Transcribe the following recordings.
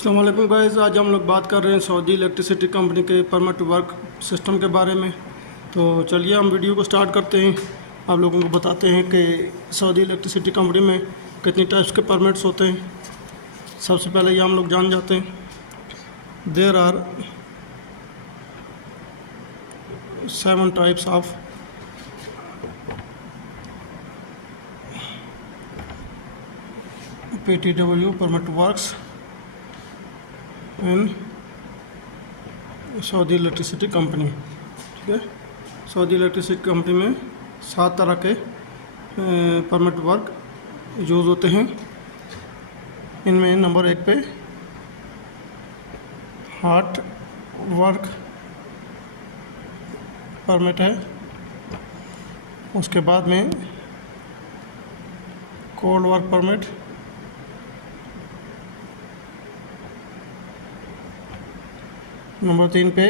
अस्सलाम वालेकुम गाइस, आज हम लोग बात कर रहे हैं सऊदी इलेक्ट्रिसिटी कंपनी के परमिट वर्क सिस्टम के बारे में। तो चलिए हम वीडियो को स्टार्ट करते हैं। आप लोगों को बताते हैं कि सऊदी इलेक्ट्रिसिटी कंपनी में कितनी टाइप्स के परमिट्स होते हैं। सबसे पहले ये हम लोग जान जाते हैं। There are 7 types of PTW permit works in Saudi electricity company. ठीक है, सऊदी इलेक्ट्रिसिटी कंपनी में 7 तरह के परमिट वर्क यूज़ होते हैं। इनमें नंबर 1 पे हॉट वर्क परमिट है। उसके बाद में कोल्ड वर्क परमिट, नंबर 3 पे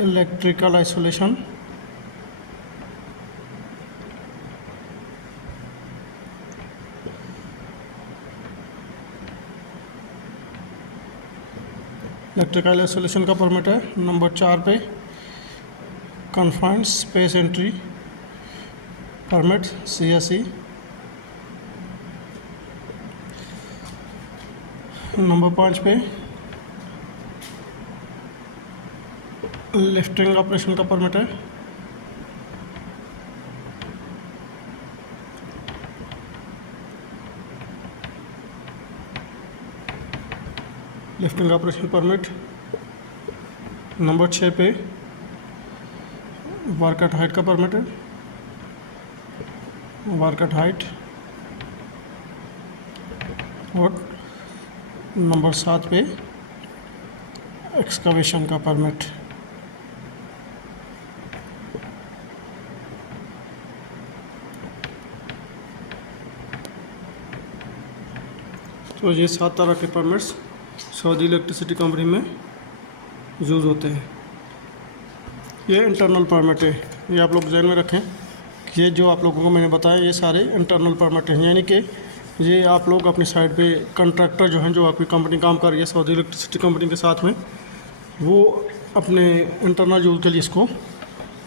इलेक्ट्रिकल आइसोलेशन, इलेक्ट्रिकल आइसोलेशन का परमिट है। नंबर 4 पे confined space entry permit CSE। Number 5 पे लिफ्टिंग ऑपरेशन का परमिट है। Lifting operation permit. नंबर 6 पे वर्क एट हाइट का परमिट है। Work at height. और नंबर 7 पे एक्सकवेशन का परमिट। तो ये 7 तरह के परमिट्स सऊदी इलेक्ट्रिसिटी कंपनी में यूज़ होते हैं। ये इंटरनल परमिट है, ये आप लोग ध्यान में रखें। ये जो आप लोगों को मैंने बताया ये सारे इंटरनल परमिट हैं, यानी कि ये आप लोग अपनी साइड पे कॉन्ट्रैक्टर जो हैं, जो आपकी कंपनी काम कर रही है सऊदी इलेक्ट्रिसिटी कंपनी के साथ में, वो अपने इंटरनल यूज़ के लिए इसको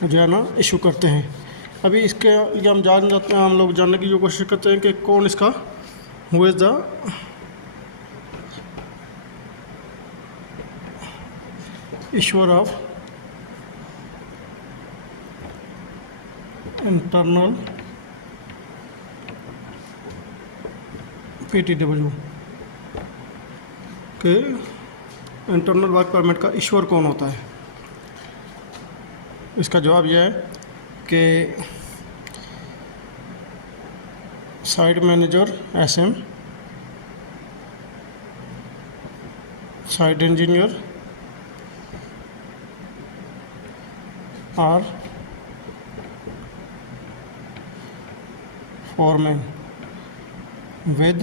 जो है ना इशू करते हैं। अभी इसके लिए हम जान जाते हैं, हम लोग जानने की जो कोशिश करते हैं कि कौन इसका who is the issuer of internal PTW के इंटरनल वर्क परमिट का इश्यूअर कौन होता है। इसका जवाब यह है कि site manager SM, site engineer और foreman with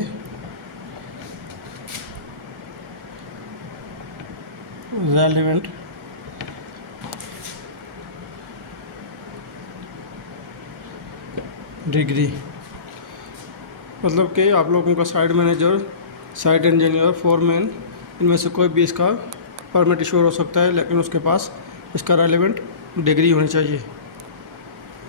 relevant डिग्री। मतलब कि आप लोगों का site manager, site engineer, foreman, इनमें से कोई भी इसका परमिट इशू हो सकता है, लेकिन उसके पास इसका रेलेवेंट डिग्री होनी चाहिए।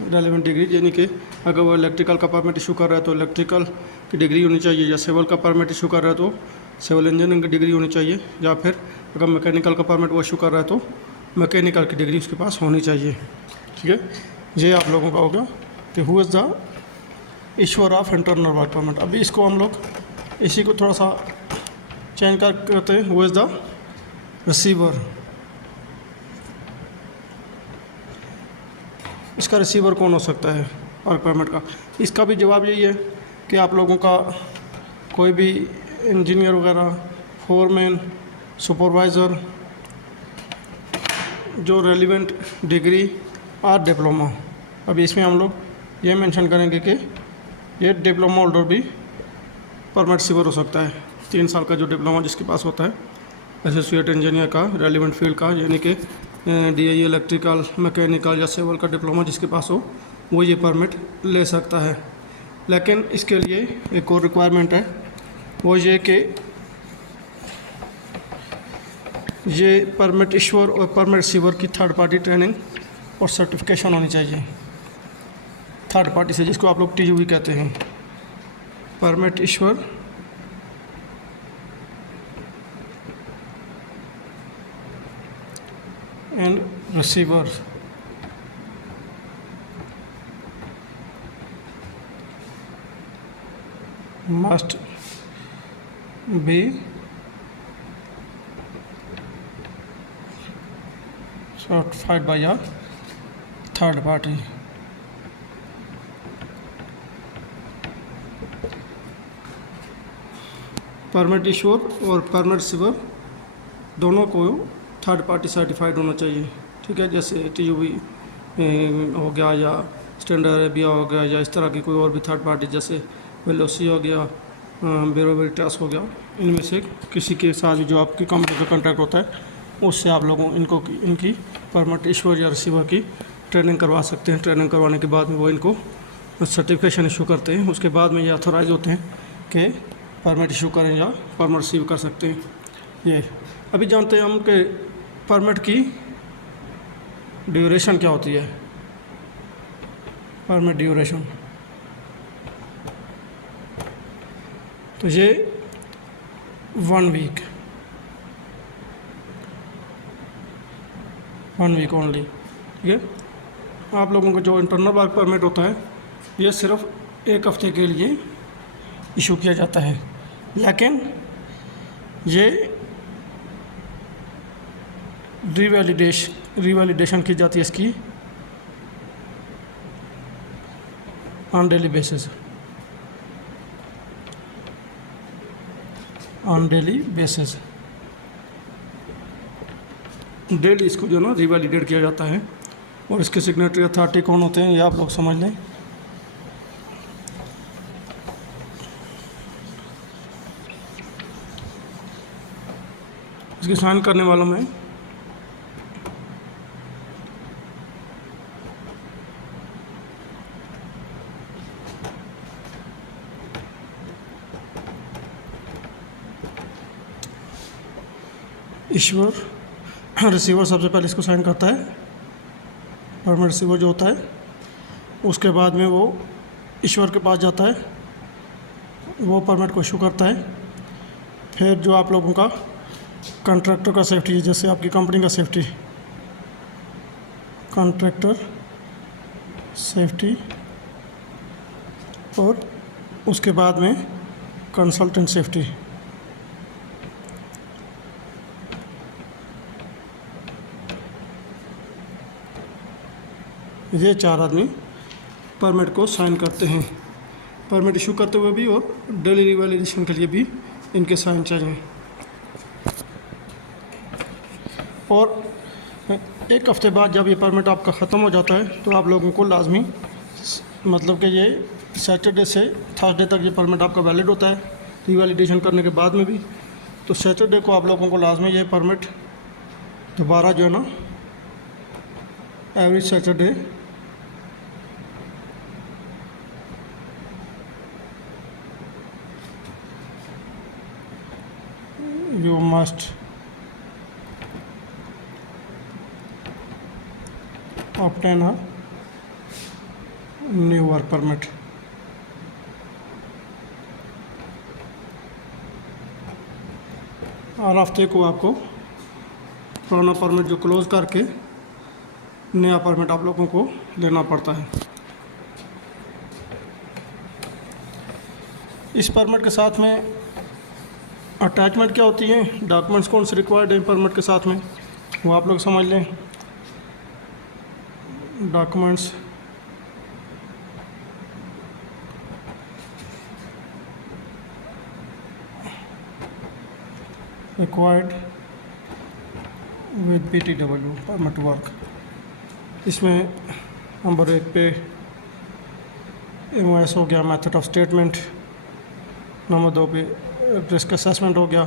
रेलेवेंट डिग्री यानी कि अगर वो इलेक्ट्रिकल का परमिट इशू कर रहा है तो इलेक्ट्रिकल की डिग्री होनी चाहिए, या सिविल का परमिट इशू कर रहा है तो सिविल इंजीनियरिंग की डिग्री होनी चाहिए, या फिर अगर मैकेनिकल का परमिट वो इशू कर रहा है तो मैकेनिकल की डिग्री उसके पास होनी चाहिए। ठीक है, ये आप लोगों का हो गया कि who is the issuer of internal work permit. अभी इसको हम लोग इसी को थोड़ा सा चेंज करते हैं, हु इज़ द रिसीवर। इसका रिसीवर कौन हो सकता है वर्क परमिट का। इसका भी जवाब यही है कि आप लोगों का कोई भी इंजीनियर वगैरह, फोरमैन, सुपरवाइज़र जो रेलिवेंट डिग्री और डिप्लोमा। अभी इसमें हम लोग ये मेंशन करेंगे कि ये डिप्लोमा होल्डर भी परमिट रिसीवर हो सकता है। 3 साल का जो डिप्लोमा जिसके पास होता है एसोसिएट इंजीनियर का रेलिवेंट फील्ड का, यानी कि DIE इलेक्ट्रिकल, मैकेनिकल या सिविल का डिप्लोमा जिसके पास हो, वो ये परमिट ले सकता है। लेकिन इसके लिए एक और रिक्वायरमेंट है, वो ये कि ये परमिट इश्यूअर और परमिट रिसीवर की थर्ड पार्टी ट्रेनिंग और सर्टिफिकेशन होनी चाहिए थर्ड पार्टी से, जिसको आप लोग TUV कहते हैं। Permit issuer and receiver must be certified by a third party। Permit issuer और परमिट रिसीवर दोनों को थर्ड पार्टी सर्टिफाइड होना चाहिए, ठीक है। जैसे TUV हो गया या स्टैंडर्ड अरेबिया हो गया या इस तरह की कोई और भी थर्ड पार्टी, जैसे LOC हो गया, ब्यूरो वेरिटास हो गया, इनमें से किसी के साथ जो आपकी कंपनी का कॉन्ट्रैक्ट होता है उससे आप लोगों इनकी परमिट इश्यूअर या रिसीवर की ट्रेनिंग करवा सकते हैं। ट्रेनिंग करवाने के बाद में वो इनको सर्टिफिकेशन इशू करते हैं। उसके बाद में ये ऑथोराइज होते हैं कि परमिट इशू करें या परमिट रिसीव कर सकते हैं। ये अभी जानते हैं हम कि परमिट की ड्यूरेशन क्या होती है। परमिट ड्यूरेशन तो ये 1 वीक ओनली, ठीक है। आप लोगों को जो इंटरनल वर्क परमिट होता है ये सिर्फ 1 हफ्ते के लिए इशू किया जाता है, लेकिन ये रिवैलिडेशन की जाती है इसकी ऑन डेली बेसिस डेली इसको जो है ना रिवैलिडेट किया जाता है। और इसके सिग्नेटरी अथॉरिटी कौन होते हैं ये आप लोग समझ लें। इसके साइन करने वालों में इश्यूअर, रिसीवर सबसे पहले इसको साइन करता है। परमिट रिसीवर जो होता है उसके बाद में वो इश्यूअर के पास जाता है, वो परमिट को इशू करता है। फिर जो आप लोगों का कॉन्ट्रैक्टर का सेफ्टी है, जैसे आपकी कंपनी का सेफ्टी, कॉन्ट्रैक्टर सेफ्टी, और उसके बाद में कंसल्टेंट सेफ्टी, ये 4 आदमी परमिट को साइन करते हैं। परमिट इशू करते हुए भी और डेली रिवैलिडेशन के लिए भी इनके साइन चाहिए। और 1 हफ्ते बाद जब ये परमिट आपका ख़त्म हो जाता है तो आप लोगों को लाजमी, मतलब कि ये सैटरडे से थर्सडे तक ये परमिट आपका वैलिड होता है रिवैलिडेशन करने के बाद में भी। तो सैटरडे को आप लोगों को लाजमी ये परमिट दोबारा जो है ना every Saturday you must obtain a new work permit। हर हफ्ते को आपको पुराना परमिट जो क्लोज करके नया परमिट आप लोगों को लेना पड़ता है। इस परमिट के साथ में अटैचमेंट क्या होती है, डॉक्यूमेंट्स कौन से रिक्वायर्ड है परमिट के साथ में, वो आप लोग समझ लें। Documents required with PTW permit work. इसमें नंबर 1 पे MOS हो गया, मेथड ऑफ स्टेटमेंट। नंबर 2 पे रिस्क असेसमेंट हो गया,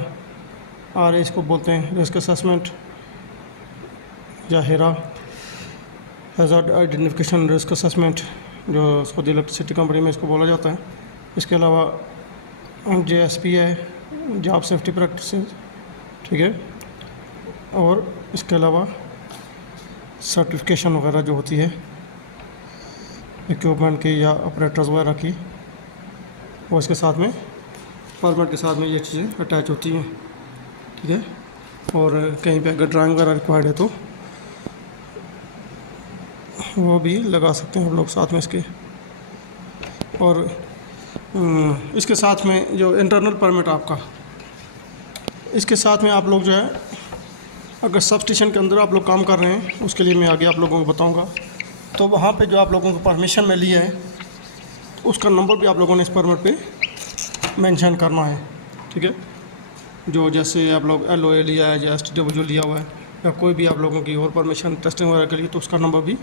RA इसको बोलते हैं, रिस्क असेसमेंट या Hera, hazard identification risk assessment, जो उसको इलेक्ट्रिसिटी कंपनी में इसको बोला जाता है। इसके अलावा JSP है, जॉब सेफ्टी प्रैक्टिसेस, ठीक है। और इसके अलावा सर्टिफिकेशन वगैरह जो होती है इक्विपमेंट की या ऑपरेटर्स वगैरह की, वो इसके साथ में परमिट के साथ में ये चीज़ें अटैच होती हैं। ठीक है, और कहीं पे अगर ड्राइंग वगैरह रिक्वायर्ड है तो वो भी लगा सकते हैं आप लोग साथ में इसके। और इसके साथ में जो इंटरनल परमिट आपका, इसके साथ में आप लोग जो है अगर सब स्टेशन के अंदर आप लोग काम कर रहे हैं, उसके लिए मैं आगे आप लोगों को बताऊंगा, तो वहाँ पे जो आप लोगों को परमिशन मिली है उसका नंबर भी आप लोगों ने इस परमिट पे मेंशन करना है। ठीक है, जो जैसे आप लोग LOA लिया है या STW लिया हुआ है या कोई भी आप लोगों की और परमिशन टेस्टिंग वगैरह के लिए, तो उसका नंबर भी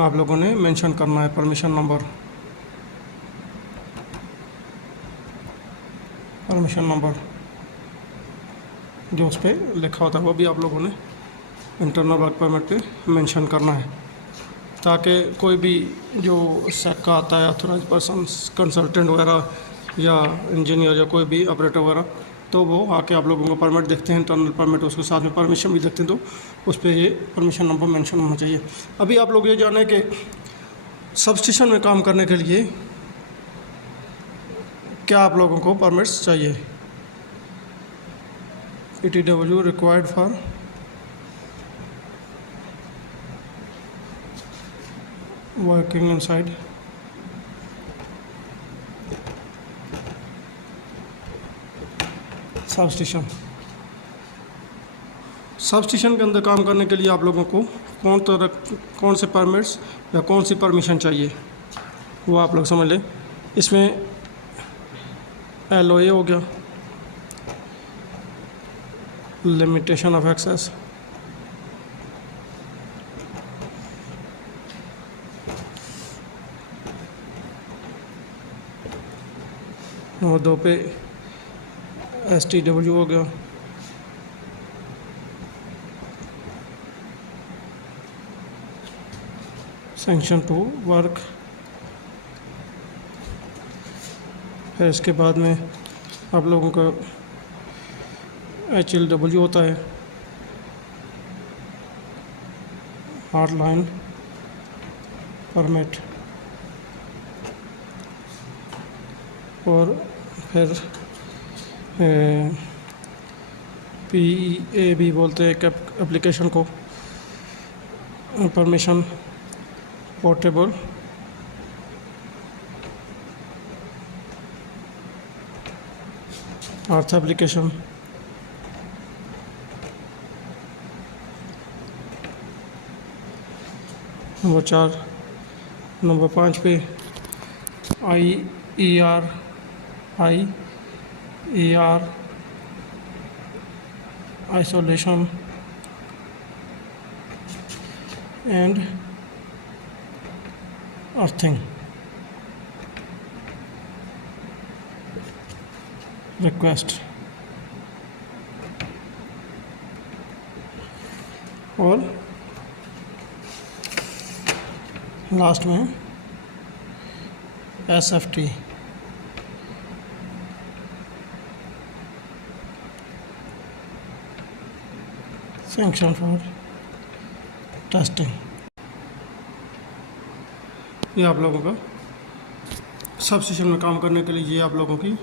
आप लोगों ने मेंशन करना है, परमिशन नंबर जो उस पर लिखा होता है वो भी आप लोगों ने इंटरनल वर्क परमिट पे मेंशन करना है, ताकि कोई भी जो सेक का आता है ऑथराइज पर्सन, कंसल्टेंट वगैरह या इंजीनियर या कोई भी ऑपरेटर वगैरह, तो वो आके आप लोगों को परमिट देखते हैं, इंटरनल परमिट, उसके साथ में परमिशन भी देखते हैं, तो उस पर ये परमिशन नंबर मेंशन होना चाहिए। अभी आप लोग ये जानें कि सब स्टेशन में काम करने के लिए क्या आप लोगों को परमिट्स चाहिए। ETW required for working inside sub station. Sub station के अंदर काम करने के लिए आप लोगों को कौन से परमिट्स या कौन सी परमिशन चाहिए वो आप लोग समझ लें। इसमें LOA हो गया, लिमिटेशन ऑफ एक्सेस, नंबर 2 पे STW हो गया, सैंक्शन टू वर्क। फिर इसके बाद में आप लोगों का HLW होता है, हार्ड लाइन परमिट, और फिर PEA भी बोलते हैं एप्लीकेशन को, परमिशन पोर्टेबल अर्थ एप्लीकेशन। नंबर 4, नंबर 5 पे IER isolation and earthing request. और लास्ट में SFT, सैंक्शन फॉर टेस्टिंग। ये आप लोगों का सब स्टेशन में काम करने के लिए ये आप लोगों की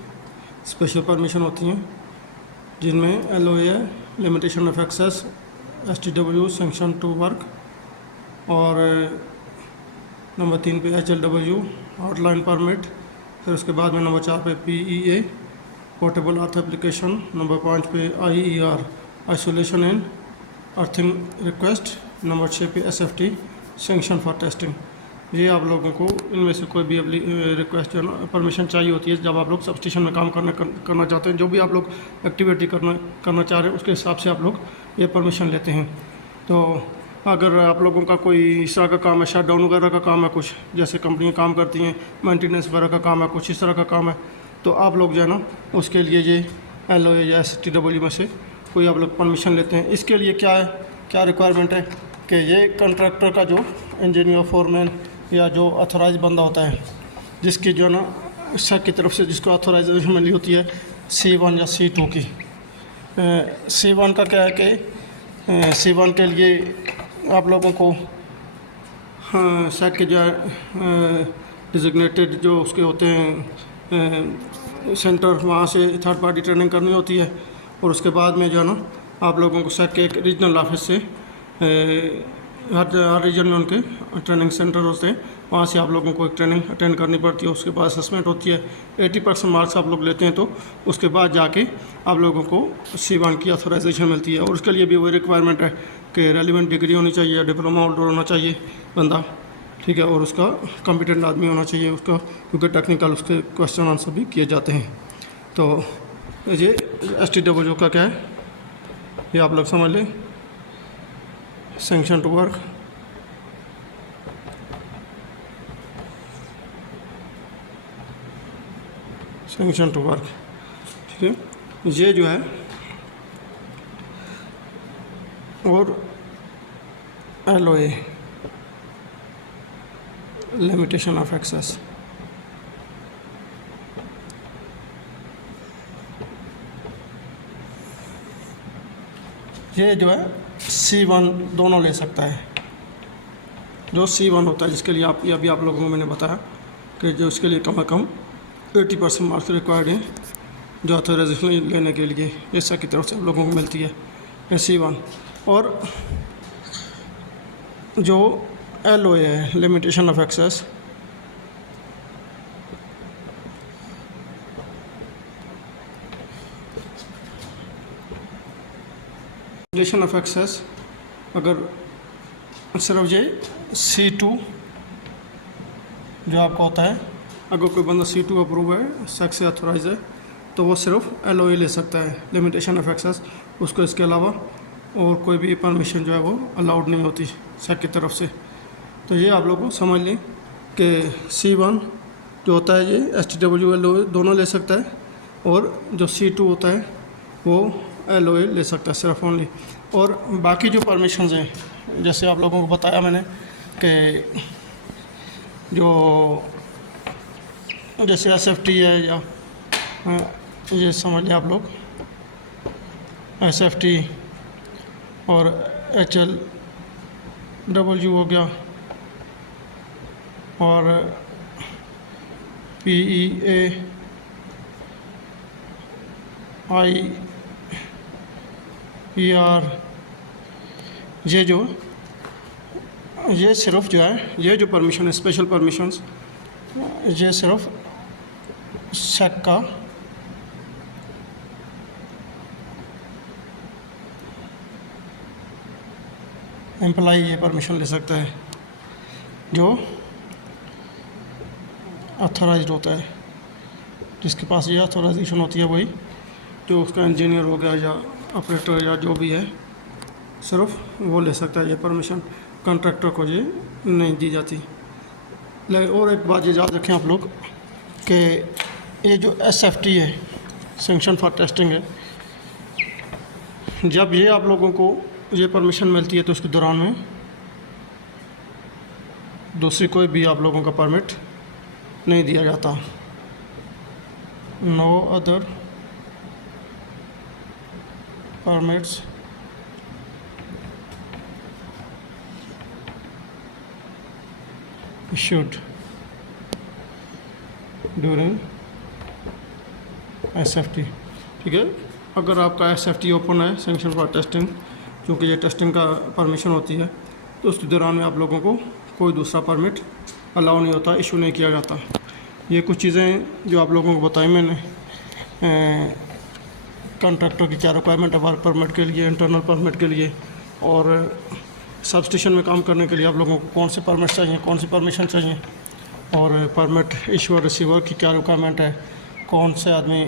स्पेशल परमिशन होती हैं, जिनमें LOA, limitation of access, STW, sanction to work, और नंबर 3 पे HLW, आउटलाइन परमिट। फिर उसके बाद में नंबर 4 पे PEA, पोर्टेबल अर्थ एप्लीकेशन। नंबर 5 पे IER, isolation and earthing request. Number 6 पे SFT, सैंक्शन फॉर टेस्टिंग। ये आप लोगों को इनमें से कोई भी रिक्वेस्ट या परमिशन चाहिए होती है जब आप लोग सब स्टेशन में काम करना चाहते हैं। जो भी आप लोग एक्टिविटी करना चाह रहे हैं उसके हिसाब से आप लोग ये परमिशन लेते हैं। तो अगर आप लोगों का कोई इस तरह का काम है, शट डाउन वगैरह का काम है, कुछ जैसे कंपनियाँ काम करती हैं, मेंटेनेंस वगैरह का काम है, कुछ इस तरह का काम है, तो आप लोग जो है ना उसके लिए ये LOA या STW में से कोई आप लोग परमिशन लेते हैं। इसके लिए क्या रिक्वायरमेंट है कि ये कंट्रैक्टर का जो इंजीनियर, फोरमैन या जो ऑथराइज बंदा होता है, जिसकी जो है ना सेक की तरफ से जिसको ऑथराइजेशन मिली होती है C1 या C2 की। C1 का क्या है कि C1 के लिए आप लोगों को हाँ सेट के जो है डिजिग्नेटेड जो उसके होते हैं सेंटर, वहाँ से थर्ड पार्टी ट्रेनिंग करनी होती है। और उसके बाद में जो है ना आप लोगों को सेट के एक रीजनल ऑफिस से हर रीजन में उनके ट्रेनिंग सेंटर होते हैं, वहाँ से आप लोगों को एक ट्रेनिंग अटेंड करनी पड़ती है। उसके बाद असेसमेंट होती है, 80% मार्क्स आप लोग लेते हैं तो उसके बाद जाके आप लोगों को C1 की ऑथराइजेशन मिलती है। और उसके लिए भी वही रिक्वायरमेंट है कि रेलिवेंट डिग्री होनी चाहिए, डिप्लोमा होल्डर होना चाहिए बंदा, ठीक है, और उसका कॉम्पिटेंट आदमी होना चाहिए उसका, क्योंकि टेक्निकल उसके क्वेश्चन आंसर भी किए जाते हैं। तो ये STW का क्या है ये आप लोग समझ लें, sanction to work. Sanction to work, ठीक है, ये जो है। और LOA लिमिटेशन ऑफ एक्सेस, ये जो है C1 दोनों ले सकता है। जो C1 होता है जिसके लिए अभी आप लोगों को मैंने बताया कि जो इसके लिए कम से कम 80% मार्क्स रिक्वायर्ड हैं जो ऑथराइजेशन लेने के लिए ऐसा की तरफ से आप लोगों को मिलती है C1। और जो LOA है limitation of access, limitation of access अगर सिर्फ ये C2 जो आपका होता है, अगर कोई बंदा C2 अप्रूव है, सेक्स से ऑथराइज है, तो वो सिर्फ LOA ले सकता है लिमिटेशन ऑफ एक्सेस। उसको इसके अलावा और कोई भी परमिशन जो है वो अलाउड नहीं होती सेक की तरफ से। तो ये आप लोग को समझ लें कि C1 जो होता है ये STW LOA दोनों ले सकता है, और जो C2 होता है वो LOA ले सकता है सिर्फ ओनली। और बाकी जो परमिशंस हैं जैसे आप लोगों को बताया मैंने कि जो जैसे SFT है या ये समझ लें आप लोग SFT और HLW हो गया, और PEA IPR, ये सिर्फ जो है ये जो परमिशन है स्पेशल परमिशंस, ये सिर्फ सेक का एम्प्लॉई ये परमिशन ले सकता है जो ऑथराइज्ड होता है, जिसके पास ये ऑथराइजेशन होती है, वही जो उसका इंजीनियर हो गया या ऑपरेटर या जो भी है, सिर्फ वो ले सकता है ये परमिशन। कॉन्ट्रैक्टर को ये नहीं दी जाती। और एक बात ये याद रखें आप लोग कि ये जो SFT है सैंक्शन फॉर टेस्टिंग है, जब ये आप लोगों को ये परमिशन मिलती है तो उसके दौरान में दूसरी कोई भी आप लोगों का परमिट नहीं दिया जाता। No other permits issued during SFT, ठीक है। अगर आपका SFT ओपन है सैंक्शन फॉर टेस्टिंग, क्योंकि ये टेस्टिंग का परमिशन होती है, तो उसके दौरान में आप लोगों को कोई दूसरा परमिट अलाउ नहीं होता, इशू नहीं किया जाता। ये कुछ चीज़ें जो आप लोगों को बताई मैंने, कॉन्ट्रैक्टर की क्या रिक्वायरमेंट है वर्क परमिट के लिए, इंटरनल परमिट के लिए, और सब स्टेशन में काम करने के लिए आप लोगों को कौन से परमिट चाहिए, कौन सी परमिशन चाहिए, और परमिट इशूअर रिसीवर की क्या रिक्वायरमेंट है, कौन से आदमी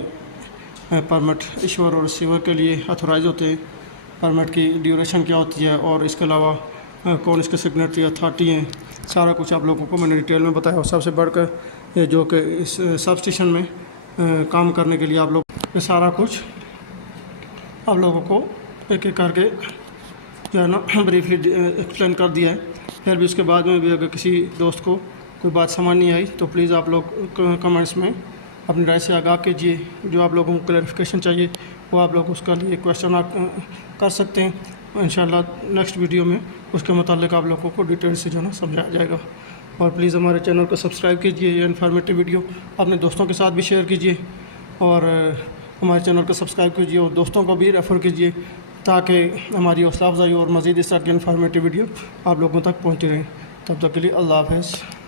परमिट इशूअर और रिसीवर के लिए ऑथोराइज होते हैं, परमिट की ड्यूरेशन क्या होती है, और इसके अलावा कौन इसके सिग्नेटरी अथॉरिटी हैं, सारा कुछ आप लोगों को मैंने डिटेल में बताया। और सबसे बढ़कर ये जो कि इस सब स्टेशन में काम करने के लिए आप लोग ये सारा कुछ आप लोगों को एक एक करके जो है ना ब्रीफली एक्सप्लेन कर दिया है। फिर भी उसके बाद में भी अगर किसी दोस्त को कोई बात समझ नहीं आई तो प्लीज़ आप लोग कमेंट्स में अपनी राय से आगाह कीजिए। जो आप लोगों को क्लैरिफिकेशन चाहिए वो आप लोग उसका लिए क्वेश्चन कर सकते हैं। इंशाल्लाह नेक्स्ट वीडियो में उसके मुतालिक आप लोगों को डिटेल से जो है ना समझाया जाएगा। और प्लीज़ हमारे चैनल को सब्सक्राइब कीजिए, ये इन्फॉर्मेटिव वीडियो अपने दोस्तों के साथ भी शेयर कीजिए और हमारे चैनल को सब्सक्राइब कीजिए और दोस्तों को भी रेफ़र कीजिए ताकि हमारी हौसला अफजाई और मज़ीद इस तरह की इन्फॉर्मेटिव वीडियो आप लोगों तक पहुँचती रहें। तब तक के लिए अल्लाह हाफ़िज़।